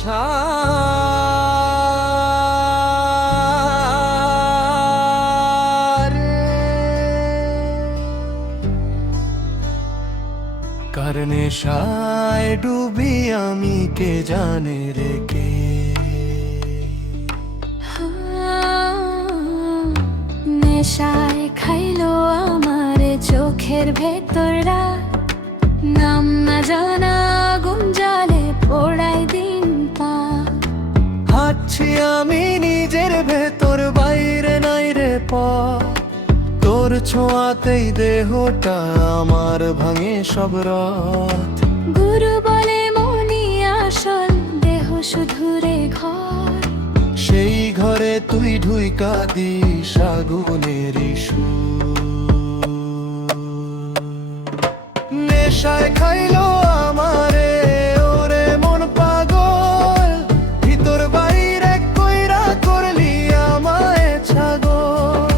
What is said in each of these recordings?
নেশা কার নেশায় ডুবি আমি কে জানে রে কে। নেশায় খাইলো আমার চোখের ভেতররা, নাম না জানা আগুন জালে পোড়াই দিন পা। হাঁটছি আমি নিজের ভেতর, বাইরে নাই রে পথ। তোর ছোঁয়াতেই দেহটা আমার ভাঙে সব রথ। গুরু বলে মনি আসল, দেহ শুধু রে ঘর। সেই ঘরে তুই ঢুইকা দিস আগুনের নেশায় খাইলো আমারে ওরে মন পাগল, ভিতর বাইরে কইরা করলি আমায় ছাগল।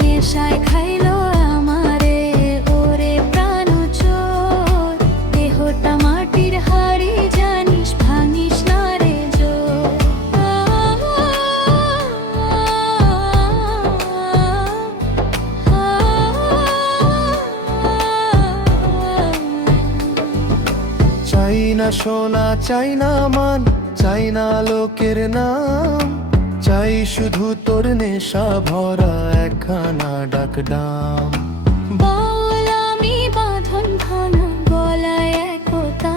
নেশায় খাইলো আমারে ওরে প্রাণ চোর, দেহটা মাটির হাড়ি জানিস ভাঙিস না রে জোর। চাই না সোনা, চাই না মান, চাই না লোকের নাম, চাই শুধু তোর নেশা ভরা একখানা ডাকডাম। বল আমি বাঁধন খানা গলায় একতা,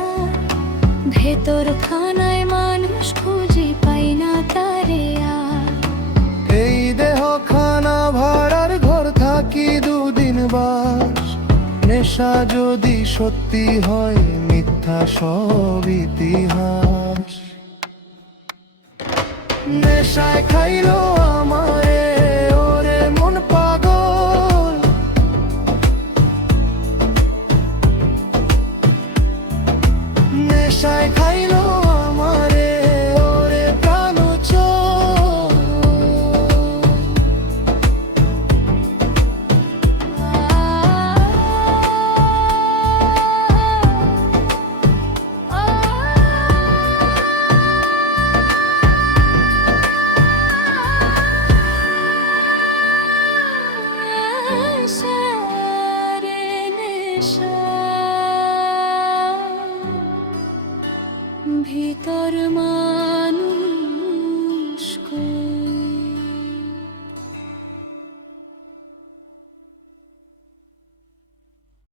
ভেতর খানায় মানুষ খুঁজে পাই না তারে আর। এই দেহ খানা ভাড়ার ঘর থাকি দুদিন বাস, নেশা যদি সত্যি হয় মিথ্যা সব ইতিহাস। নেশায় খাইলো আমারে ওরে মন পাগল, নেশায় খাইলো আমারে ওরে প্রাণ চোর। ভিতর মা